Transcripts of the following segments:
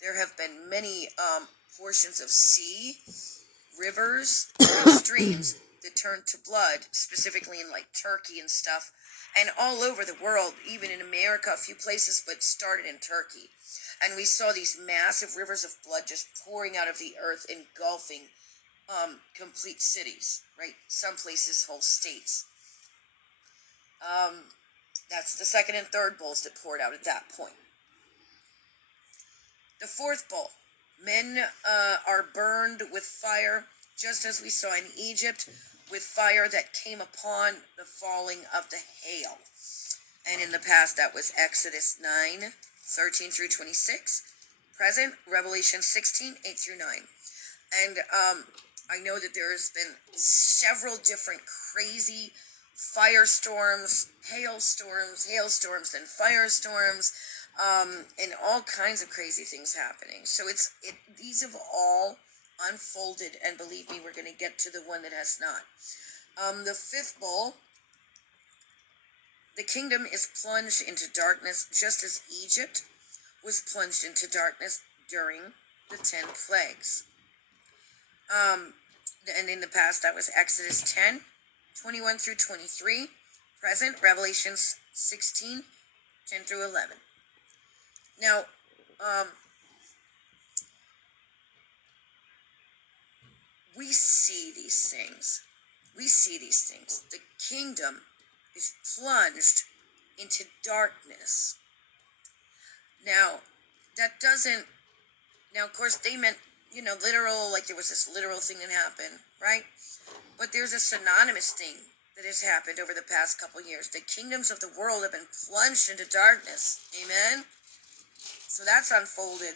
there have been many portions of sea, rivers, and streams that turned to blood, specifically in like Turkey and stuff, and all over the world, even in America, a few places, but started in Turkey. And we saw these massive rivers of blood just pouring out of the earth, engulfing complete cities, right? Some places, whole states. That's the second and third bowls that poured out at that point. The fourth bowl, men are burned with fire, just as we saw in Egypt, with fire that came upon the falling of the hail. And in the past, that was Exodus 9, 13 through 26. Present, Revelation 16, 8 through 9. And I know that there has been several different crazy firestorms, hailstorms, then firestorms, and all kinds of crazy things happening. So these have all unfolded, and believe me, we're going to get to the one that has not. The fifth bowl, the kingdom is plunged into darkness, just as Egypt was plunged into darkness during the 10 plagues. And in the past, that was Exodus 10, 21 through 23. Present, Revelation 16, 10 through 11. Now, we see these things. The kingdom is plunged into darkness. Now, that doesn't... Now, of course, they meant, literal, like there was this literal thing that happened, right? But there's a synonymous thing that has happened over the past couple years. The kingdoms of the world have been plunged into darkness. Amen? So that's unfolded.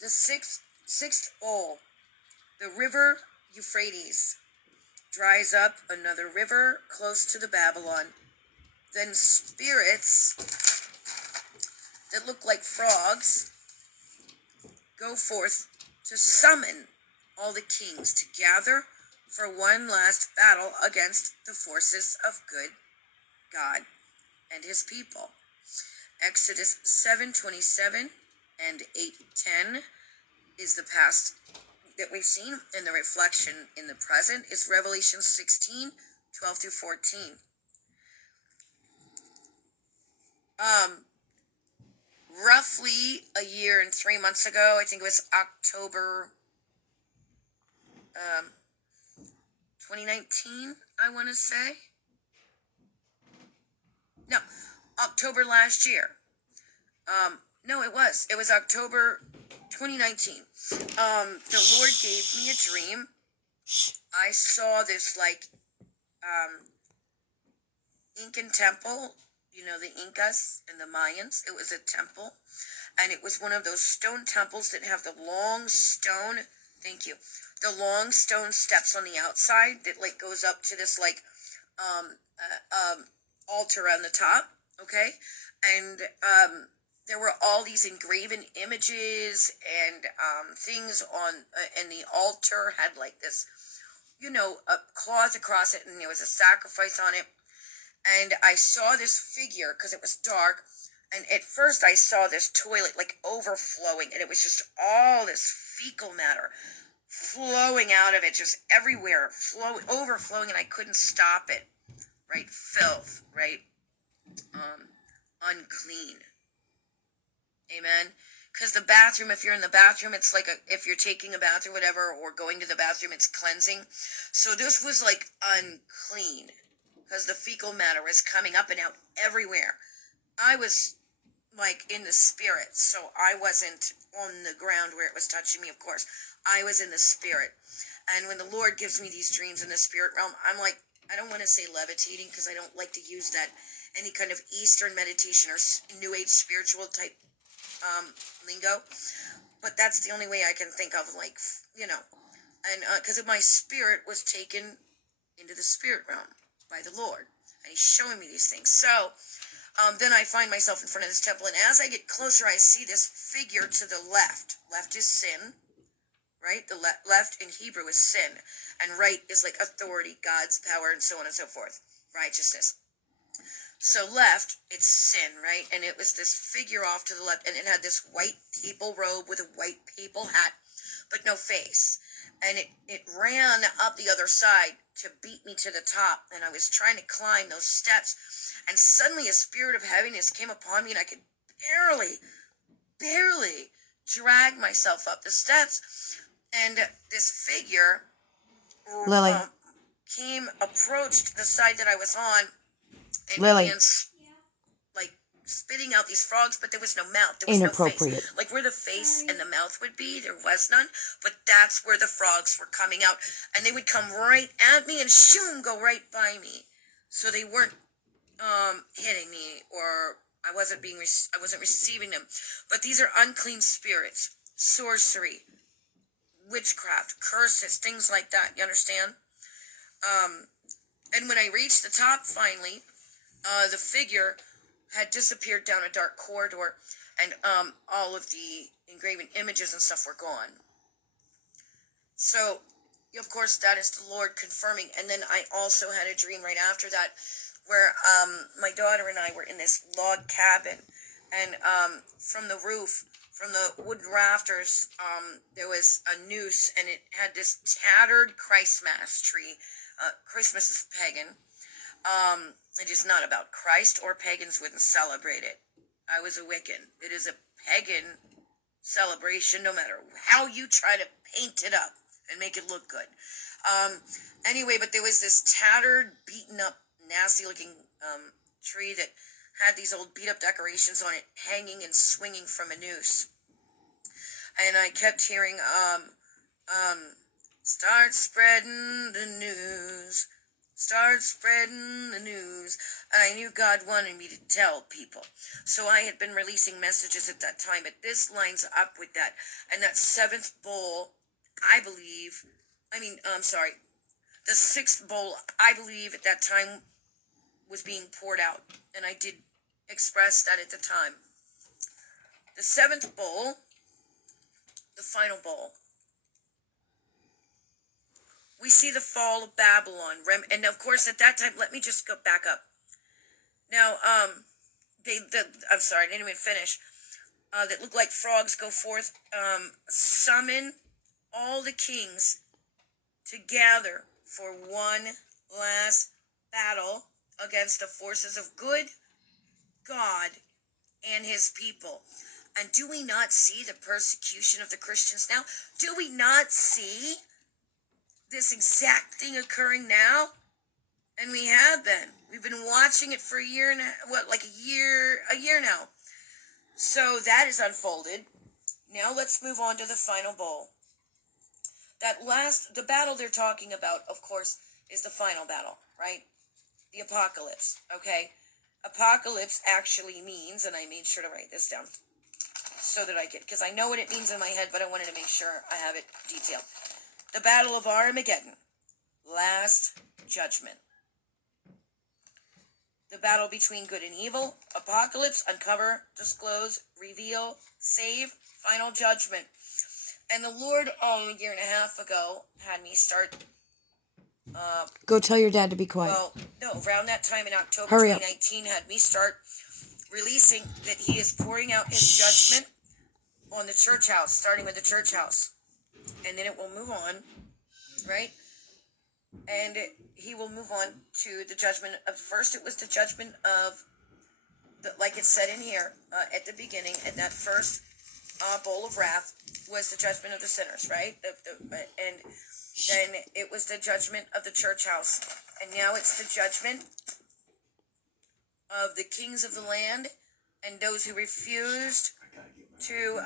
The sixth bowl, the river Euphrates dries up, another river close to the Babylon. Then spirits that look like frogs go forth to summon all the kings to gather for one last battle against the forces of good God and his people. Exodus 7:27 and 8:10 is the past that we've seen, and the reflection in the present is Revelation 16, 12 through 14. Roughly a year and 3 months ago, I think it was October 2019, I want to say. No, October last year. No, it was October 2019. The Lord gave me a dream. I saw this Incan temple, the Incas and the Mayans. It was a temple, and it was one of those stone temples that have the long stone, the long stone steps on the outside that goes up to this altar on the top, okay? And there were all these engraven images and things on, and the altar had this, a cloth across it, and there was a sacrifice on it. And I saw this figure, because it was dark, and at first I saw this toilet overflowing, and it was just all this fecal matter flowing out of it, just everywhere, overflowing, and I couldn't stop it, right? Filth, right? Unclean. Amen? Because the bathroom, if you're in the bathroom, it's if you're taking a bath or whatever, or going to the bathroom, it's cleansing. So this was unclean, because the fecal matter was coming up and out everywhere. I was in the spirit, so I wasn't on the ground where it was touching me, of course. I was in the spirit. And when the Lord gives me these dreams in the spirit realm, I'm I don't want to say levitating, because I don't like to use that, any kind of Eastern meditation or New Age spiritual type lingo. But that's the only way I can think of, and because my spirit was taken into the spirit realm by the Lord, and he's showing me these things. So then I find myself in front of this temple, and as I get closer, I see this figure to the left. Left is sin, right? The left in Hebrew is sin, and right is authority, God's power, and so on and so forth, righteousness. So left, it's sin, right? And it was this figure off to the left, and it had this white papal robe with a white papal hat, but no face. And it ran up the other side to beat me to the top, and I was trying to climb those steps, and suddenly a spirit of heaviness came upon me, and I could barely drag myself up the steps. And this figure Lily. approached the side that I was on, and Lily. began spitting out these frogs, but there was no mouth. There was Inappropriate. no face. Like where the face and the mouth would be, there was none. But that's where the frogs were coming out, and they would come right at me and shoom, go right by me. So they weren't hitting me, or I wasn't receiving them. But these are unclean spirits, sorcery, witchcraft, curses, things like that. You understand? And when I reached the top finally, the figure had disappeared down a dark corridor, and all of the engraven images and stuff were gone. So, of course, that is the Lord confirming. And then I also had a dream right after that, where my daughter and I were in this log cabin, and from the roof, from the wooden rafters, there was a noose, and it had this tattered Christmas tree. Christmas is pagan. It is not about Christ, or pagans wouldn't celebrate it. I was a Wiccan. It is a pagan celebration, no matter how you try to paint it up and make it look good. Anyway, but there was this tattered, beaten up, nasty looking tree that had these old beat up decorations on it, hanging and swinging from a noose. And I kept hearing, start spreading the news. Start spreading the news. And I knew God wanted me to tell people. So I had been releasing messages at that time, but this lines up with that. And that seventh bowl, the sixth bowl, I believe at that time was being poured out. And I did express that at the time. The seventh bowl, the final bowl. We see the fall of Babylon. And of course, at that time, let me just go back up. Now, I'm sorry, I didn't even finish. That look like frogs go forth, summon all the kings to gather for one last battle against the forces of good God and his people. And do we not see the persecution of the Christians now? Do we not see this exact thing occurring now? And we have been. We've been watching it for a year now. So that is unfolded. Now let's move on to the final bowl. The battle they're talking about, of course, is the final battle, right? The apocalypse, okay? Apocalypse actually means, and I made sure to write this down so that because I know what it means in my head, but I wanted to make sure I have it detailed. The Battle of Armageddon, Last Judgment. The battle between good and evil, apocalypse, uncover, disclose, reveal, save, final judgment. And the Lord, a year and a half ago, had me start... Go tell your dad to be quiet. Well, no, around that time in October Hurry 2019, had me start releasing that he is pouring out his judgment on the church house, starting with the church house. And then it will move on, right? And he will move on to the judgment of, first it was the judgment of, like it said in here, at the beginning, and that first bowl of wrath was the judgment of the sinners, right? And then it was the judgment of the church house. And now it's the judgment of the kings of the land and those who refused to